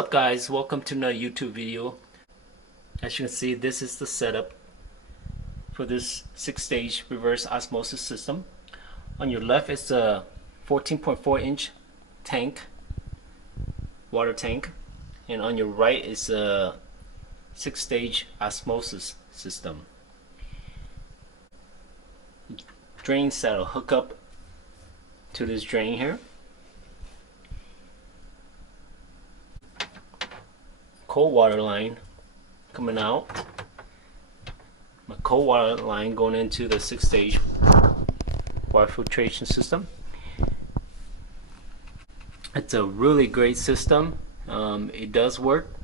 up guys, welcome to another YouTube video. As you can see, this is the setup for this 6-stage reverse osmosis system. On your left is a 14.4 inch tank, water tank, and on your right is a 6-stage osmosis system. Drains that'll hook up to this drain here. Cold water line coming out. My cold water line going into the 6-stage water filtration system. It's a really great system. It does work.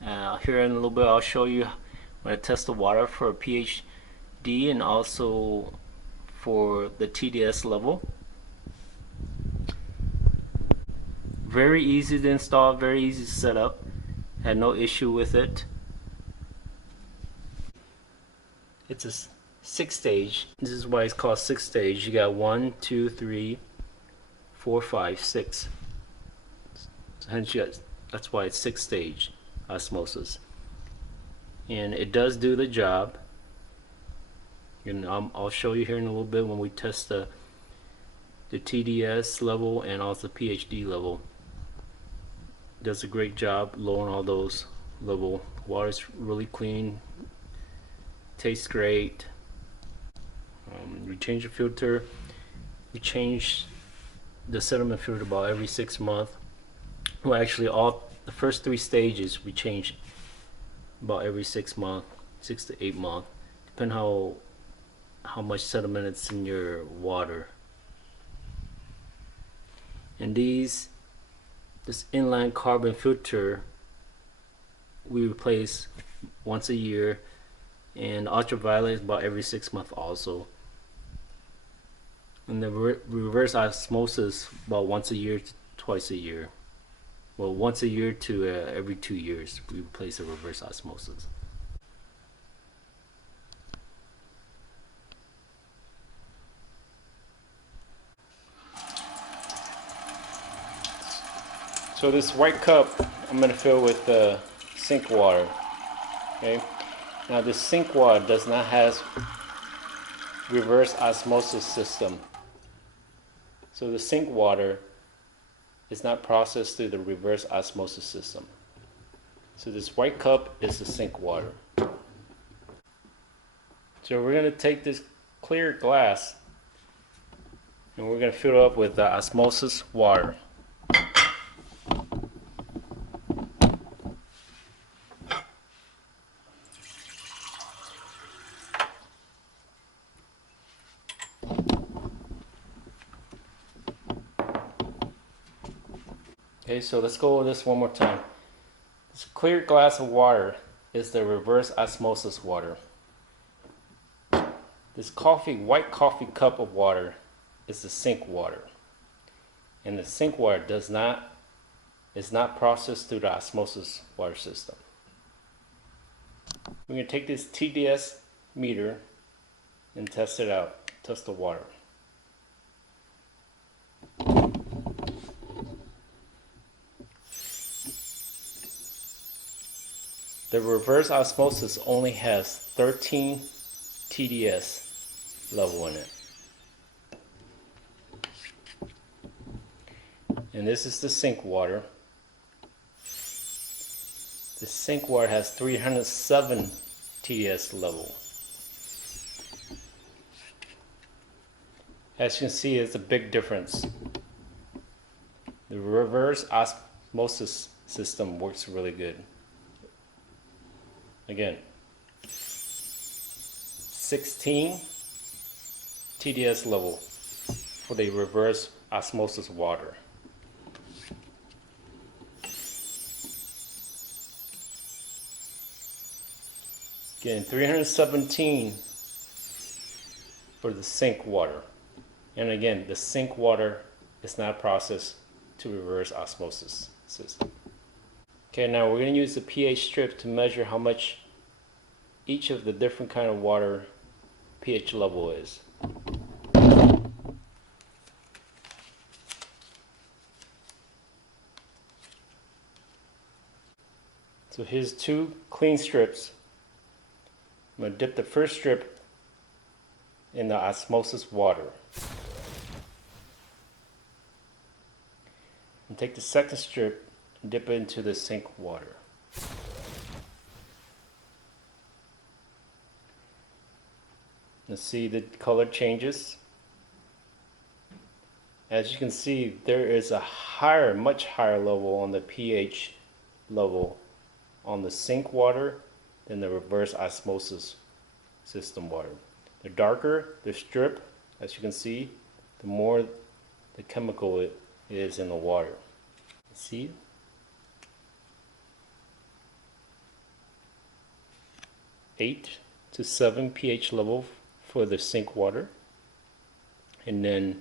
Here in a little bit I'll show you when I test the water for a pH D and also for the TDS level. Very easy to install, very easy to set up. Had no issue with it. It's a 6-stage. This is why it's called 6-stage. You got 1, 2, 3, 4, 5, 6. So hence that's why it's 6-stage osmosis. And it does do the job. And I'll show you here in a little bit when we test the TDS level and also pH level. Does a great job lowering all those level. Water's really clean, tastes great. We change the filter. We change the sediment filter about every 6 months. Well, actually, the first 3 stages we change about every 6 months, 6 to 8 months, depending how much sediment is in your water. And this inline carbon filter we replace once a year, and ultraviolet is about every 6 months also. And the reverse osmosis about once a year to twice a year. Well, once a year to every 2 years we replace the reverse osmosis. So this white cup I'm going to fill with sink water. Okay. Now this sink water does not have reverse osmosis system. So the sink water is not processed through the reverse osmosis system. So this white cup is the sink water. So we're going to take this clear glass and we're going to fill it up with osmosis water. Okay, so let's go over this one more time. This clear glass of water is the reverse osmosis water. This white coffee cup of water is the sink water. And the sink water is not processed through the osmosis water system. We're going to take this TDS meter and test it out, test the water. The reverse osmosis only has 13 TDS level in it. And this is the sink water. The sink water has 307 TDS level. As you can see, it's a big difference. The reverse osmosis system works really good. Again, 16 TDS level for the reverse osmosis water. Again, 317 for the sink water. And again, the sink water is not processed to reverse osmosis system. Okay, now we're going to use the pH strip to measure how much each of the different kind of water pH level is. So here's 2 clean strips. I'm going to dip the first strip in the osmosis water. And take the second strip and dip it into the sink water. Let's see the color changes. As you can see, there is a higher, much higher level on the pH level on the sink water than the reverse osmosis system water. The darker the strip, as you can see, the more the chemical it is in the water. See? Eight to 7 pH level for the sink water, and then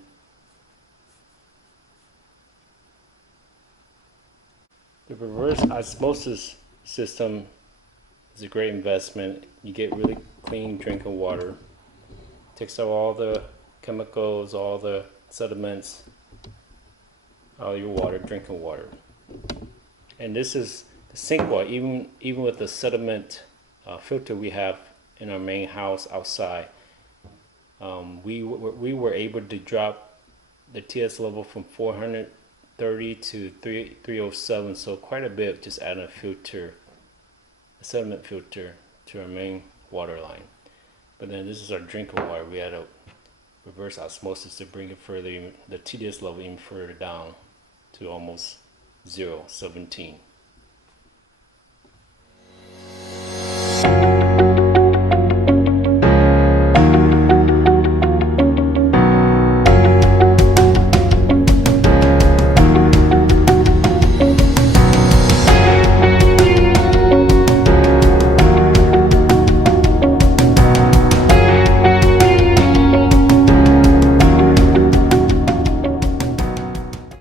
the reverse osmosis system is a great investment. You get really clean drinking water. Takes out all the chemicals, all the sediments out of your water, drinking water. And this is the sink water, even with the sediment filter we have in our main house outside. We were able to drop the TDS level from 430 to 307, so quite a bit, just adding a filter, a sediment filter to our main water line. But then this is our drinking water. We had a reverse osmosis to bring it further, the TDS level even further down to almost 0, 17.